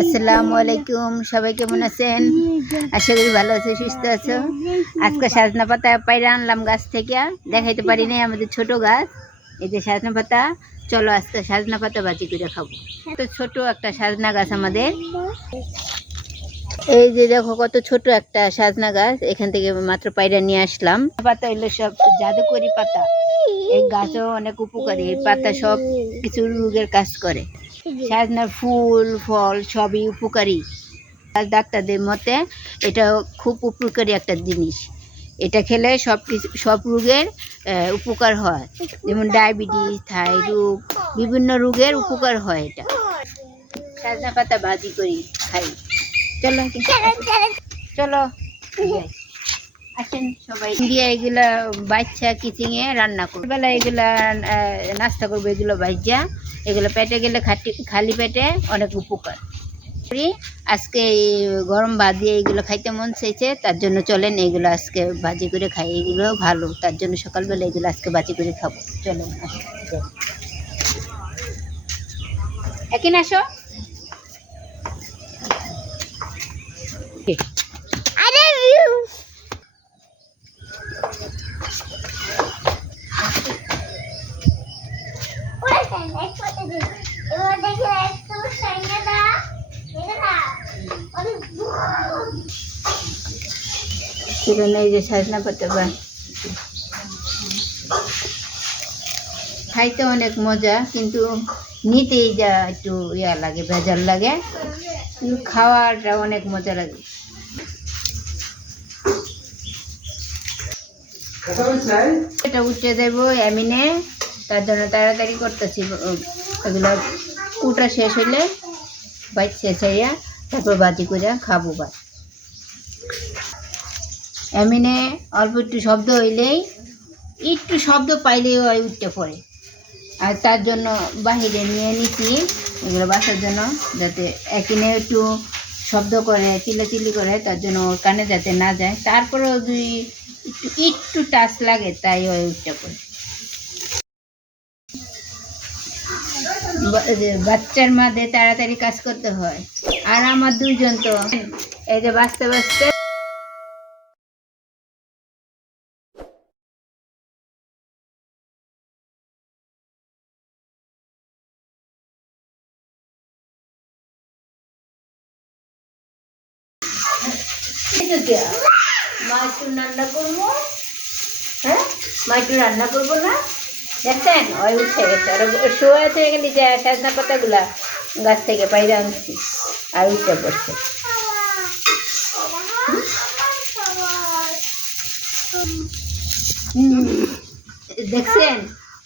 আসসালামু আলাইকুম, সবাই কেমন আছেন? আশা করি ভালো আছো, সুস্থ আছো। আজকে সাজনা পাতা পাইরা আনলাম গাছ থেকে, দেখাইতে পারি নাই আমাদের ছোট গাছ। এই যে সাজনা পাতা, চলো আজকে সাজনা পাতা ভাজি করে খাবো। তো ছোট একটা সাজনা গাছ আমাদের, এই যে দেখো কত ছোট একটা সাজনা গাছ, এখান থেকে মাত্র পাইরা নিয়ে আসলাম। পাতা হইলো সব জাদুকরি পাতা, এই গাছও অনেক উপকারী। এই পাতা সব কিছু রোগের কাজ করে। সাজনার ফুল ফল সবই উপকারী। ডাক্তারদের মতে এটা খুব উপকারী একটা জিনিস। এটা খেলে সব রোগের উপকার হয়, যেমন ডায়াবেটিস, থাইরয়েড, বিভিন্ন রোগের উপকার হয়। এটা সাজনা পাতা ভাজি করি খাই। চলো চলো আসেন সবাই। দিয়ে এগুলা বাচ্চা কিচিংয়ে রান্না করবো, বেলা এগুলা নাস্তা করবো। এগুলো ভাজা, এগুলো পেটে গেলে খালি পেটে অনেক উপকার করি। আজকে গরম ভাত দিয়ে এগুলো খাইতে মন চাইছে, তার জন্য চলেন এগুলো আজকে ভাজি করে খাই। এগুলো ভালো, তার জন্য সকালবেলা এগুলো আজকে ভাজি করে খাবো। চলেন একই না আসো। এই যে সাজনা পাতা খাইতে অনেক মজা, কিন্তু নিতেই যা একটু ইয়া লাগে, ভেজাল লাগে। খাওয়াটা অনেক মজা লাগে। এটা উঠে দেবো এমিনে, তার জন্য তাড়াতাড়ি করতেছি। এগুলো কুটা শেষ হইলে বাইক শেষ হইয়া তারপর বাজি করে খাবো। বা এমিনে অল্প একটু শব্দ হইলেই, একটু শব্দ পাইলেই ওই উঠতে পড়ে। আর তার জন্য বাহিরে নিয়ে নিচ্ছি এগুলো বাসার জন্য, যাতে একিনে একটু শব্দ করে, চিল্লাচিল্লি করে, তার জন্য ওর কানে যাতে না যায়। তারপরেও যদি একটু টাচ লাগে তাই ওই উঠতে পড়ে। বাচ্চার মাঝে তাড়াতাড়ি কাজ করতে হয়। আর আমার দুইজন তো এই যে বাঁচতে বাঁচতে মা একটু রান্না করবো। হ্যাঁ, মা একটু রান্না করবো না, দেখছেন ওই উঠে গেছে। আর শোয়া থেকে গেলি যে সাজনা পাতাগুলা গাছ থেকে পাইরে আনছি, আর উঠে পড়ছে। দেখছেন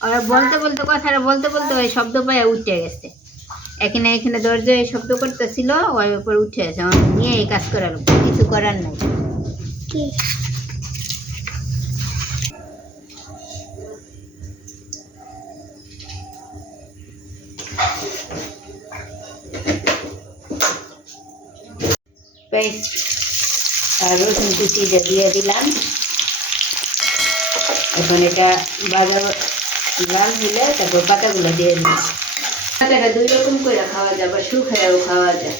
ওরা বলতে বলতে, কথাটা বলতে বলতে ওই শব্দ পায় উঠে গেছে। এখানে দরজায় শব্দ করতেছিল, ওই উপর উঠে গেছে। আমার নিয়ে এই কাজ করার কিছু করার নাই। পেস্ট আর রসুন কুচি দিয়ে দিলাম। এখন এটা ভাজা লাল হলে তারপর পাতাগুলো দিয়ে দিলাম। পাতাটা দুই রকম করে খাওয়া যায়, বা শুকায়ও খাওয়া যায়।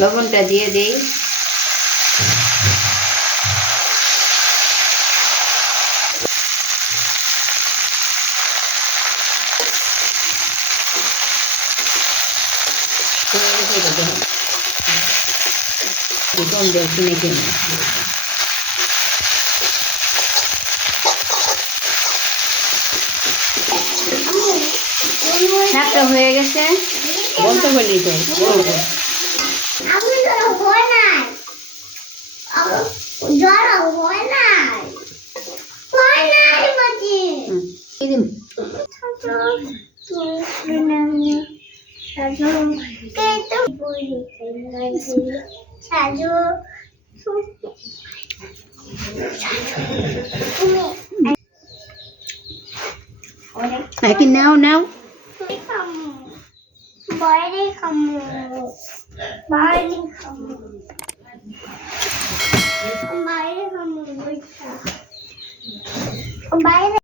লবণটা দিয়ে দিই। শাকটা হয়ে গেছে, বলতে বলি তো নাও নাও। বাইরে খামো, বাইরে খামো, বাইরে খামো, বাইরে